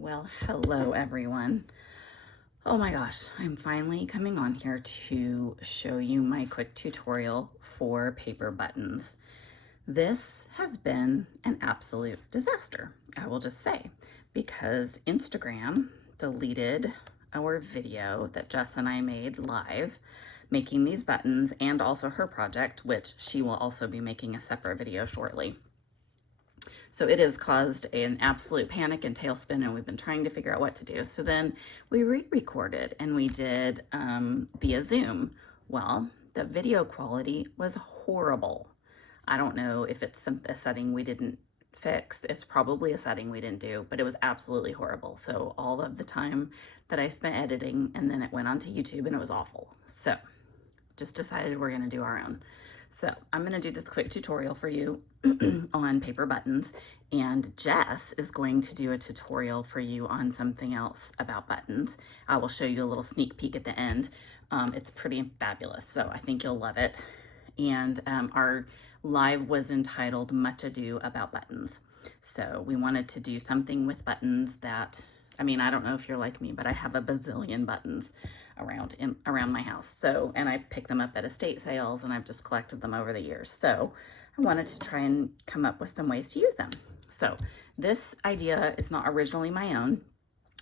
Well, hello everyone. Oh my gosh, I'm finally coming on here to show you my quick tutorial for paper buttons. This has been an absolute disaster, I will just say, because Instagram deleted our video that Jess and I made live making these buttons, and also her project, which she will also be making a separate video shortly. So it has caused an absolute panic and tailspin, and we've been trying to figure out what to do. So then we re-recorded and we did via Zoom. Well, the video quality was horrible. I don't know if it's a setting we didn't fix. It's probably a setting we didn't do, but it was absolutely horrible. So all of the time that I spent editing, and then it went onto YouTube and it was awful. So just decided we're gonna do our own. So I'm gonna do this quick tutorial for you on paper buttons, and Jess is going to do a tutorial for you on something else about buttons. I will show you a little sneak peek at the end. It's pretty fabulous, so I think you'll love it. And our live was entitled Much Ado About Buttons. So we wanted to do something with buttons that, I mean, I don't know if you're like me, but I have a bazillion buttons around my house. So, and I pick them up at estate sales, and I've just collected them over the years. So I wanted to try and come up with some ways to use them. So this idea is not originally my own.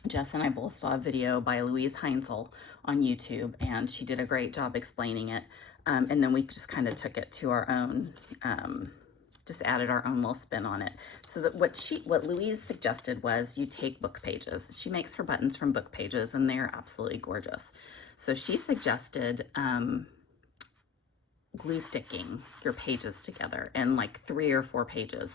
Jess and I both saw a video by Louise Heinzel on YouTube, and she did a great job explaining it. And then we just kind of took it to our own, just added our own little spin on it. So that what Louise suggested was you take book pages. She makes her buttons from book pages, and they're absolutely gorgeous. So she suggested glue sticking your pages together, and like 3 or 4 pages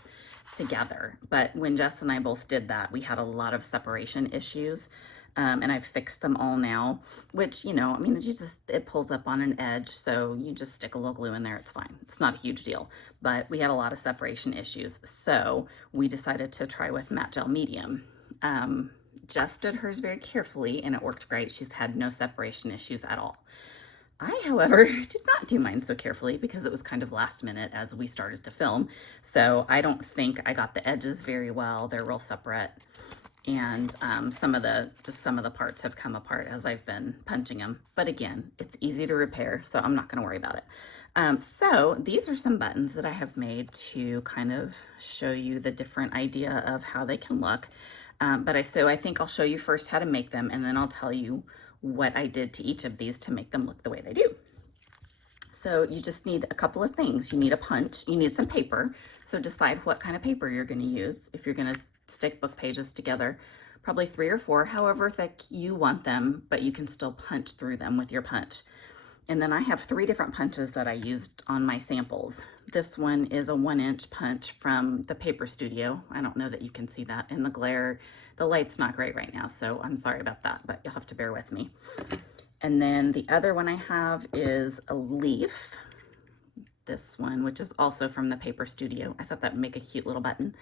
together. But when Jess and I both did that, we had a lot of separation issues. And I've fixed them all now, which, you know, I mean, it pulls up on an edge, so you just stick a little glue in there, it's fine. It's not a huge deal, but we had a lot of separation issues. So we decided to try with matte gel medium. Jess did hers very carefully, and it worked great. She's had no separation issues at all. I, however, did not do mine so carefully because it was kind of last minute as we started to film. So I don't think I got the edges very well. They're real separate. And some of the parts have come apart as I've been punching them. But again, it's easy to repair, so I'm not gonna worry about it. So these are some buttons that I have made to kind of show you the different idea of how they can look. So I think I'll show you first how to make them, and then I'll tell you what I did to each of these to make them look the way they do. So you just need a couple of things. You need a punch, you need some paper. So decide what kind of paper you're gonna use. If you're gonna stick book pages together, probably 3 or 4, however thick you want them, but you can still punch through them with your punch. And then I have 3 different punches that I used on my samples. This one is a 1-inch punch from the Paper Studio. I don't know that you can see that in the glare. The light's not great right now, so I'm sorry about that, but you'll have to bear with me. And then the other one I have is a leaf, this one, which is also from the Paper Studio. I thought that would make a cute little button.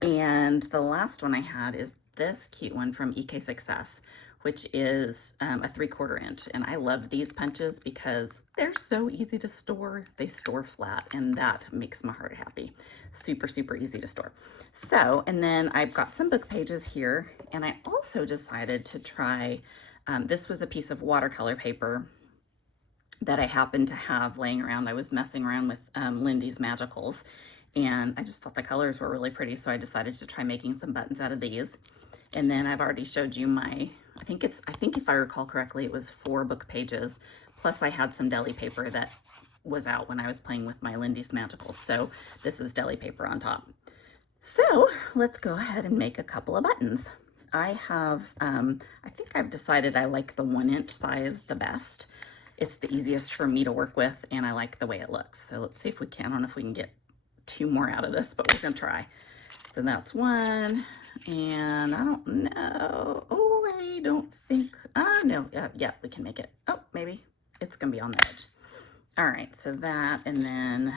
And the last one I had is this cute one from EK Success, which is a 3/4 inch. And I love these punches because they're so easy to store. They store flat, and that makes my heart happy. Super, super easy to store. So, and then I've got some book pages here, and I also decided to try, this was a piece of watercolor paper that I happened to have laying around. I was messing around with Lindy's Magicals, and I just thought the colors were really pretty, so I decided to try making some buttons out of these. And then I've already showed you my, I think if I recall correctly, it was 4 book pages, plus I had some deli paper that was out when I was playing with my Lindy's Magicals. So this is deli paper on top. So let's go ahead and make a couple of buttons. I have, I think I've decided I like the 1-inch size the best. It's the easiest for me to work with, and I like the way it looks. So let's see if we can. I don't know if we can get 2 more out of this, but we're gonna try. So that's 1, and I don't know. Oh, I don't think, no, yeah, we can make it. Oh, maybe it's gonna be on the edge. All right, so that, and then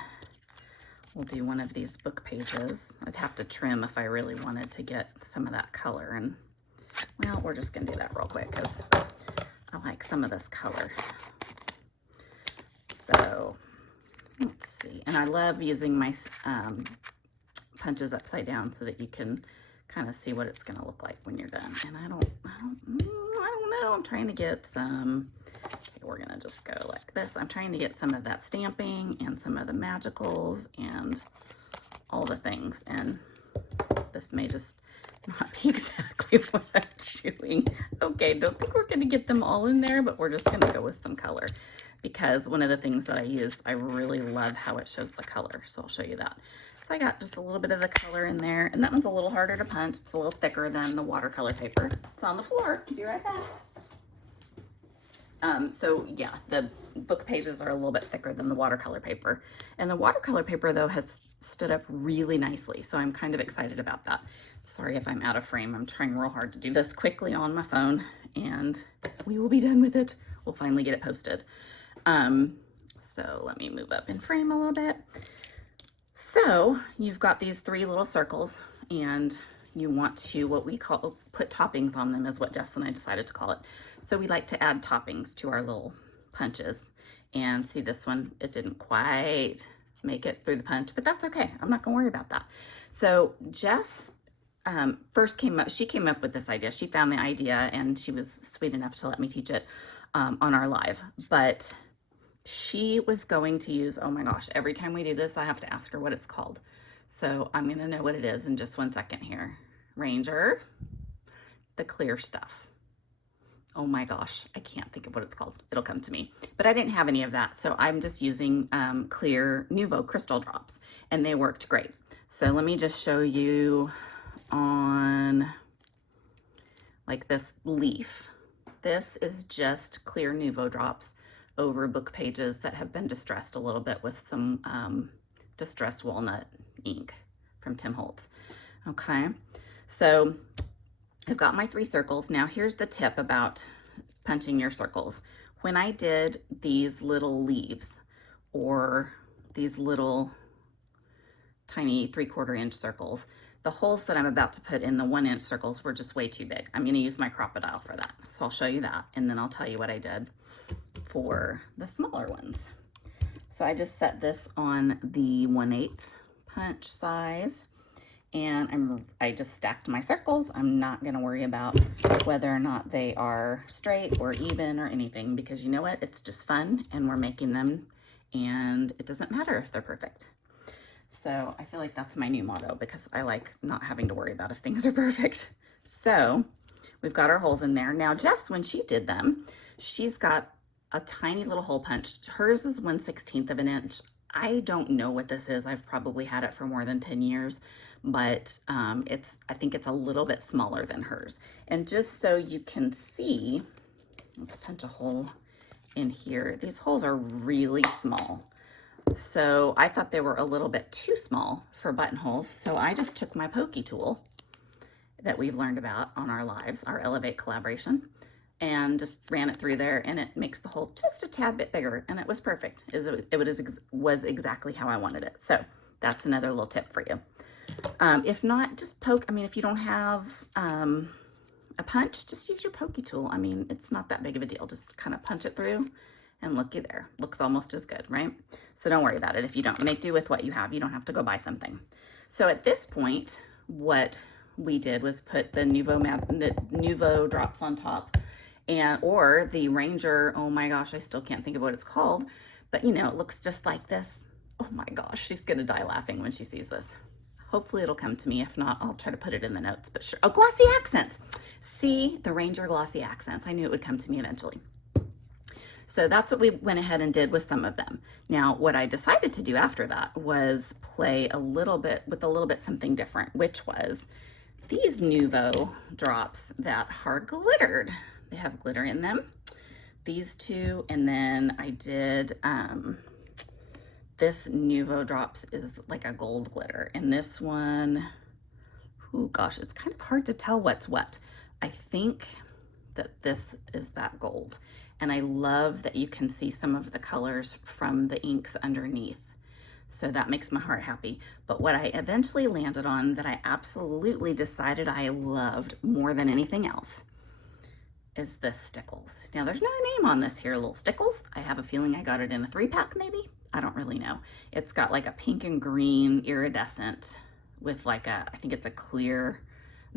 we'll do one of these book pages. I'd have to trim if I really wanted to get some of that color, and well, we're just gonna do that real quick because I like some of this color. So let's see, and I love using my punches upside down so that you can kind of see what it's going to look like when you're done. And I don't know. I'm trying to get some, okay, we're going to just go like this. I'm trying to get some of that stamping and some of the magicals and all the things. And this may just not be exactly what I'm doing. Okay, don't think we're going to get them all in there, but we're just going to go with some color, because one of the things that I use, I really love how it shows the color. So I'll show you that. So I got just a little bit of the color in there, and that one's a little harder to punch. It's a little thicker than the watercolor paper. It's on the floor. Be right back. So yeah, the book pages are a little bit thicker than the watercolor paper. And the watercolor paper though has stood up really nicely. So I'm kind of excited about that. Sorry if I'm out of frame. I'm trying real hard to do this quickly on my phone, and we will be done with it. We'll finally get it posted. So let me move up in frame a little bit. So you've got these 3 little circles, and you want to, what we call, put toppings on them, is what Jess and I decided to call it. So we like to add toppings to our little punches. And see, this one, it didn't quite make it through the punch, but that's okay. I'm not gonna worry about that. So Jess first she came up with this idea. She found the idea, and she was sweet enough to let me teach it on our live. But she was going to use, oh my gosh, every time we do this, I have to ask her what it's called. So I'm gonna know what it is in just 1 second here. Ranger, the clear stuff. Oh my gosh, I can't think of what it's called. It'll come to me. But I didn't have any of that, so I'm just using clear Nouveau crystal drops, and they worked great. So let me just show you on like this leaf. This is just clear Nouveau drops over book pages that have been distressed a little bit with some distressed walnut ink from Tim Holtz. Okay, so I've got my 3 circles. Now here's the tip about punching your circles. When I did these little leaves, or these little tiny 3/4 inch circles, the holes that I'm about to put in the 1 inch circles were just way too big. I'm going to use my crocodile for that. So I'll show you that, and then I'll tell you what I did for the smaller ones. So I just set this on the 1/8 punch size, and I just stacked my circles. I'm not going to worry about whether or not they are straight or even or anything, because you know what? It's just fun, and we're making them, and it doesn't matter if they're perfect. So I feel like that's my new motto, because I like not having to worry about if things are perfect. So we've got our holes in there. Now Jess, when she did them, she's got a tiny little hole punch. Hers is 1/16 of an inch. I don't know what this is. I've probably had it for more than 10 years, but I think it's a little bit smaller than hers. And just so you can see, let's punch a hole in here. These holes are really small. So I thought they were a little bit too small for buttonholes. So I just took my pokey tool that we've learned about on our lives, our Elevate collaboration, and just ran it through there, and it makes the hole just a tad bit bigger, and it was perfect. It was exactly how I wanted it. So that's another little tip for you. If not, just poke. I mean, if you don't have a punch, just use your pokey tool. I mean, it's not that big of a deal. Just kind of punch it through, and looky there. Looks almost as good, right? So don't worry about it. If you don't, make do with what you have. You don't have to go buy something. So at this point, what we did was put the Nouveau drops on top, or the Ranger. Oh my gosh, I still can't think of what it's called, but you know, it looks just like this. Oh my gosh, she's gonna die laughing when she sees this. Hopefully it'll come to me. If not, I'll try to put it in the notes, but sure. Oh, Glossy Accents. See, the Ranger Glossy Accents. I knew it would come to me eventually. So that's what we went ahead and did with some of them. Now, what I decided to do after that was play a little bit with something different, which was these Nouveau drops that are glittered. They have glitter in them. These 2, and then I did this Nouveau drops is like a gold glitter, and this one, oh gosh, it's kind of hard to tell what's what. I think that this is that gold, and I love that you can see some of the colors from the inks underneath. So that makes my heart happy. But what I eventually landed on, that I absolutely decided I loved more than anything else, is this Stickles. Now there's no name on this here, little Stickles. I have a feeling I got it in a 3-pack maybe. I don't really know. It's got like a pink and green iridescent with like I think it's a clear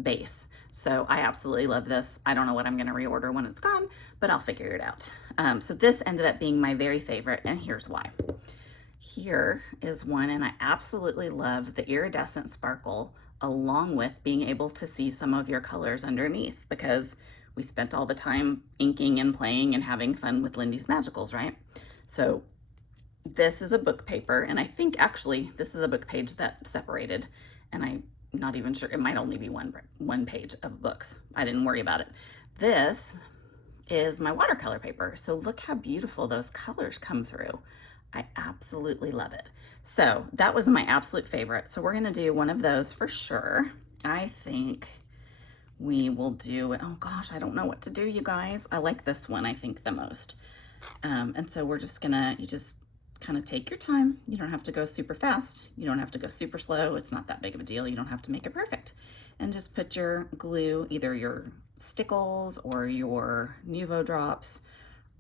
base. So I absolutely love this. I don't know what I'm gonna reorder when it's gone, but I'll figure it out. So this ended up being my very favorite, and here's why. Here is one, and I absolutely love the iridescent sparkle along with being able to see some of your colors underneath, because we spent all the time inking and playing and having fun with Lindy's Magicals, right? So this is a book paper, and I think actually this is a book page that separated, and I'm not even sure, it might only be one page of books. I didn't worry about it. This is my watercolor paper. So look how beautiful those colors come through. I absolutely love it. So that was my absolute favorite. So we're gonna do one of those for sure. I think we will do it. Oh gosh, I don't know what to do, you guys. I like this one, I think, the most. And so we're just gonna, you just kind of take your time. You don't have to go super fast. You don't have to go super slow. It's not that big of a deal. You don't have to make it perfect. And just put your glue, either your Stickles or your Nouveau drops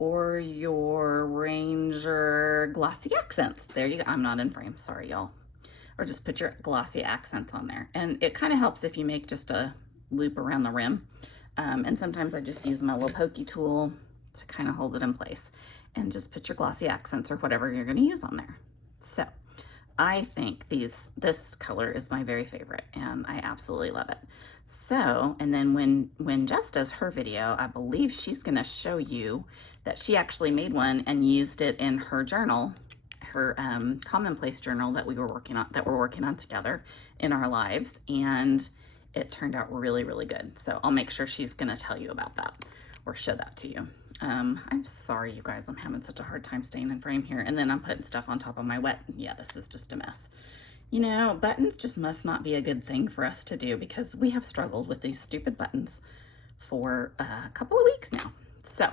or your Ranger Glossy Accents. There you go. I'm not in frame. Sorry, y'all. Or just put your Glossy Accents on there. And it kind of helps if you make just a loop around the rim. And sometimes I just use my little pokey tool to kind of hold it in place. And just put your Glossy Accents or whatever you're going to use on there. So I think this color is my very favorite, and I absolutely love it. So, and then when Jess does her video, I believe she's going to show you that she actually made one and used it in her journal, her commonplace journal that we're working on together in our lives, and it turned out really, really good. So I'll make sure she's going to tell you about that or show that to you. I'm sorry, you guys, I'm having such a hard time staying in frame here. And then I'm putting stuff on top of my wet. Yeah, this is just a mess. You know, buttons just must not be a good thing for us to do, because we have struggled with these stupid buttons for a couple of weeks now. So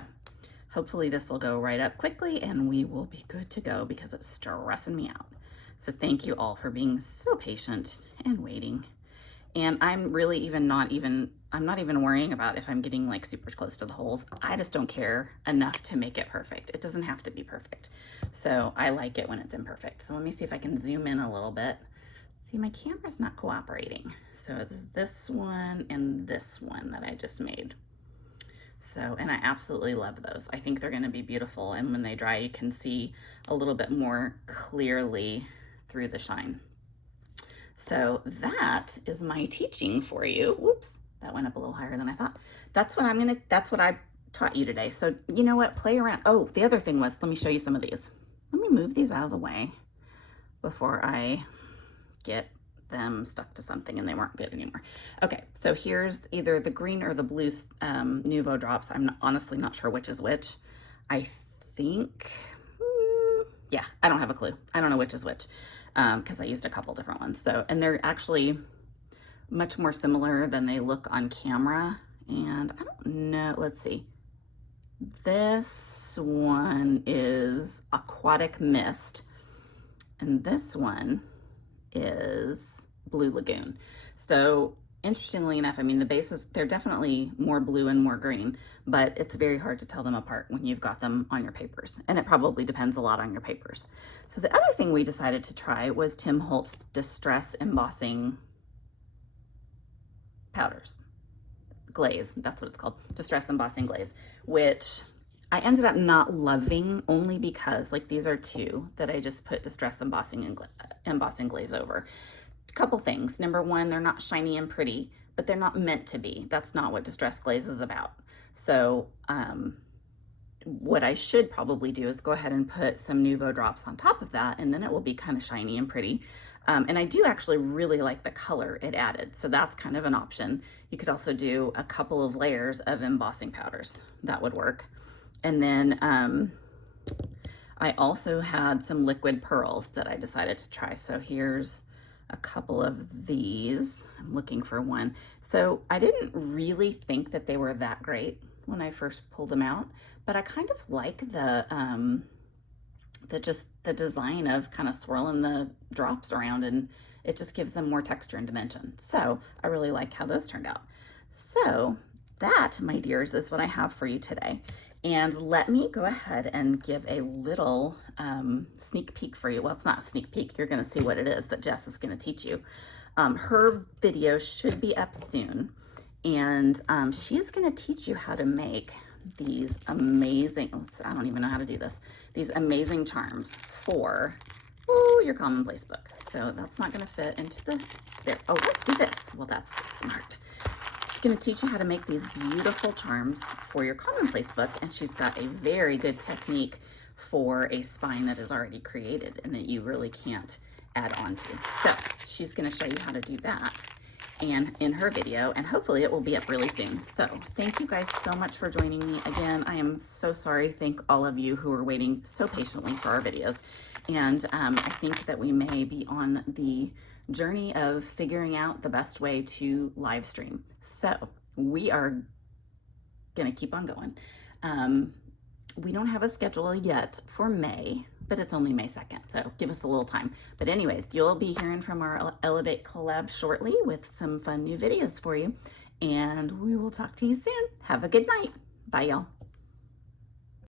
hopefully this will go right up quickly and we will be good to go, because it's stressing me out. So thank you all for being so patient and waiting. And I'm really I'm not even worrying about if I'm getting like super close to the holes. I just don't care enough to make it perfect. It doesn't have to be perfect. So I like it when it's imperfect. So let me see if I can zoom in a little bit. See, my camera's not cooperating. So it's this one and this one that I just made. So, and I absolutely love those. I think they're gonna be beautiful. And when they dry, you can see a little bit more clearly through the shine. So that is my teaching for you. Whoops, that went up a little higher than I thought. That's what I taught you today. So you know what, play around. Oh, the other thing was, let me show you some of these. Let me move these out of the way before I get them stuck to something and they weren't good anymore. Okay, so here's either the green or the blue Nouveau drops. I'm honestly not sure which is which. I think, yeah, I don't have a clue. I don't know which is which. Because I used a couple different ones. So, and they're actually much more similar than they look on camera. And I don't know, let's see. This one is Aquatic Mist, and this one is Blue Lagoon. So interestingly enough, I mean, the bases, they're definitely more blue and more green, but it's very hard to tell them apart when you've got them on your papers. And it probably depends a lot on your papers. So the other thing we decided to try was Tim Holtz Distress Embossing Powders. Glaze, that's what it's called. Distress Embossing Glaze, which I ended up not loving, only because, like, these are two that I just put Distress Embossing and Embossing Glaze over. Couple things. Number one, they're not shiny and pretty, but they're not meant to be. That's not what Distress Glaze is about. So what I should probably do is go ahead and put some Nouveau drops on top of that, and then it will be kind of shiny and pretty. And I do actually really like the color it added, so that's kind of an option. You could also do a couple of layers of embossing powders. That would work. And then I also had some liquid pearls that I decided to try. So here's a couple of these. I'm looking for one. So I didn't really think that they were that great when I first pulled them out, but I kind of like the design of kind of swirling the drops around, and it just gives them more texture and dimension. So I really like how those turned out. So that, my dears, is what I have for you today. And let me go ahead and give a little sneak peek for you. Well, it's not a sneak peek. You're going to see what it is that Jess is going to teach you. Her video should be up soon, and she is going to teach you how to make these amazing, I don't even know how to do this, these amazing charms for your commonplace book. So that's not going to fit into the, there. Oh, let's do this. Well, that's smart. She's going to teach you how to make these beautiful charms for your commonplace book, and she's got a very good technique for a spine that is already created and that you really can't add on to. So she's going to show you how to do that and in her video, and hopefully it will be up really soon. So thank you guys so much for joining me again. I am so sorry. Thank all of you who are waiting so patiently for our videos. And I think that we may be on the journey of figuring out the best way to live stream. So we are gonna keep on going. We don't have a schedule yet for May, but it's only May 2nd, so give us a little time. But anyways, you'll be hearing from our Elevate collab shortly with some fun new videos for you, and we will talk to you soon. Have a good night. Bye, y'all.